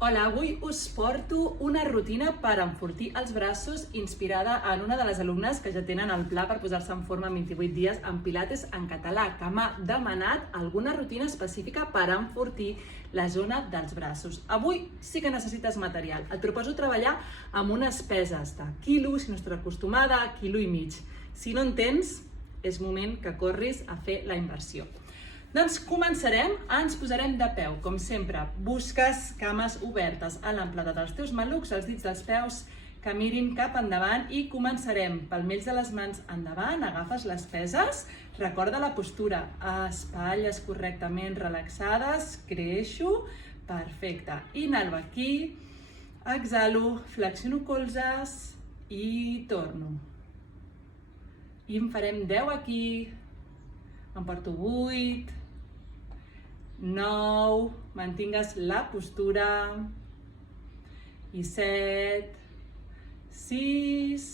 Hola, avui us porto una rutina per enfortir els braços inspirada en una de les alumnes que ja tenen el pla per posar-se en forma en 28 dies en Pilates en català, que m'ha demanat alguna rutina específica per enfortir la zona dels braços. Avui sí que necessites material. Et proposo treballar amb unes peses de quilos, si no estàs acostumada, quilo i mig. Si no en tens, és moment que corris a fer la inversió. Doncs començarem, ens posarem de peu, com sempre. Busques cames obertes a l'amplada dels teus malucs, els dits dels peus que mirin cap endavant i començarem. Palmells de les mans endavant, agafes les peses, recorda la postura, espatlles correctament relaxades, creixo, perfecte. Inhalo aquí, exhalo, flexiono colzes i torno. I en farem 10 aquí, em porto 8, 9, mantingues la postura, i 7, 6,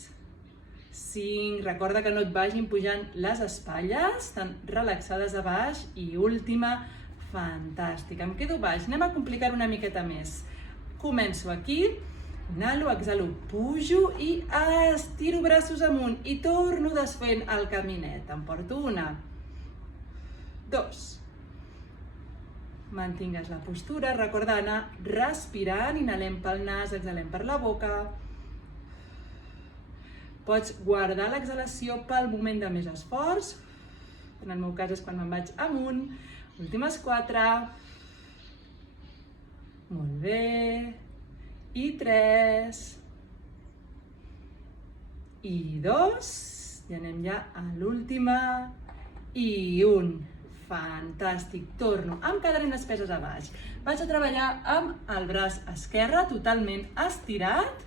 5, recorda que no et vagin pujant les espatlles, estan relaxades a baix, i última, fantàstic, em quedo baix, anem a complicar una miqueta més. Començo aquí, inhalo, exhalo, pujo i estiro braços amunt i torno desfent el caminet, em porto 1, 2, mantingues la postura, recorda anar respirant, inhalem pel nas, exhalem per la boca. Pots guardar l'exhalació pel moment de més esforç, en el meu cas és quan me'n vaig amunt. Últimes 4, molt bé, i 3, i 2, i anem ja a l'última, i 1. Fantàstic, torno, em quedaré les peses a baix. Vaig a treballar amb el braç esquerre totalment estirat.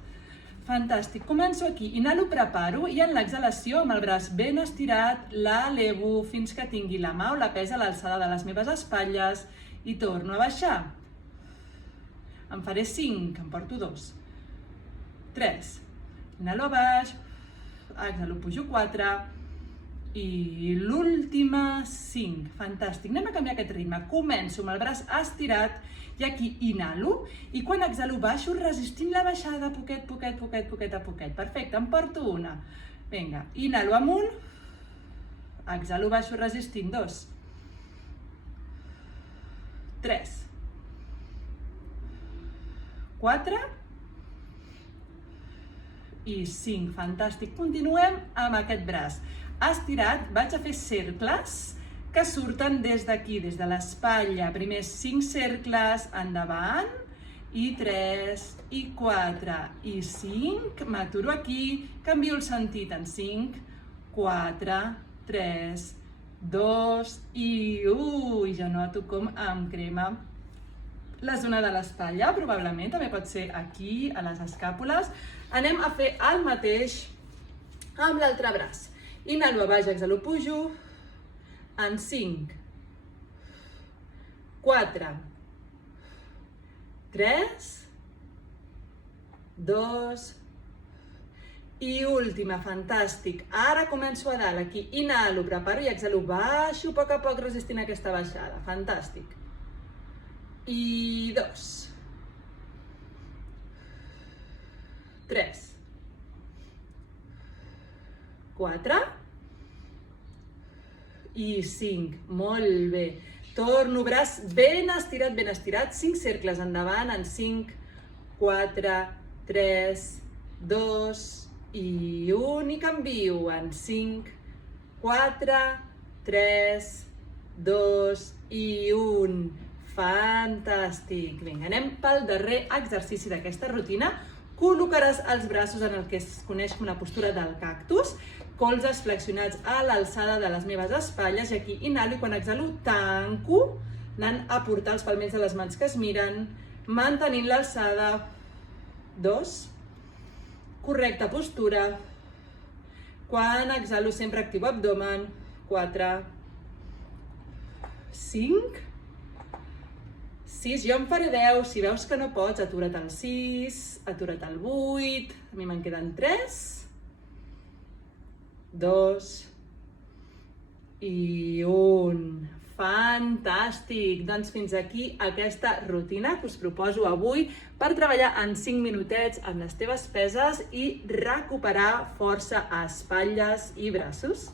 Fantàstic, començo aquí, inhalo, preparo i en l'exhalació amb el braç ben estirat l'elevo fins que tingui la mà o la pesa a l'alçada de les meves espatlles i torno a baixar. En faré 5, em porto 2, 3, inhalo a baix, exhalo, pujo 4, i l'última 5, fantàstic. Anem a canviar aquest ritme. Començo amb el braç estirat i aquí inhalo i quan exhalo baixo resistint la baixada poquet a poquet. Perfecte, em porto 1. Vinga, inhalo amunt, exhalo baixo resistint 2, 3, 4 i 5. Fantàstic. Continuem amb aquest braç estirat, vaig a fer cercles que surten des d'aquí, des de l'espatlla. Primer 5 cercles endavant, i 3, i 4, i 5. M'aturo aquí, canvio el sentit en 5, 4, 3, 2, i 1. I ja noto com em crema la zona de l'espatlla, probablement, també pot ser aquí, a les escàpules. Anem a fer el mateix amb l'altre braç. Inhalo a baix, exhalo, pujo, en 5, 4, 3, 2, i última, fantàstic. Ara començo a dalt, aquí, inhalo, preparo i exhalo, baixo a poc resistint aquesta baixada, fantàstic. I 2, 3, 4 i 5. Molt bé. Torno, braç ben estirat, 5 cercles endavant en 5, 4, 3, 2 i 1 i canvio en 5, 4, 3, 2 i 1. Fantàstic. Vinga, anem pel darrer exercici d'aquesta rutina. Col·locaràs els braços en el que es coneix com la postura del cactus, colzes flexionats a l'alçada de les meves espatlles i aquí inhalo i quan exhalo tanco, anant a portar els palmells de les mans que es miren, mantenint l'alçada, 2, correcta postura, quan exhalo sempre activo abdomen, 4, 5, 6, jo en faré 10, si veus que no pots, atura't al 6, atura't al 8, a mi me'n queden 3, 2 i 1. Fantàstic! Doncs fins aquí aquesta rutina que us proposo avui per treballar en 5 minutets amb les teves peses i recuperar força a espatlles i braços.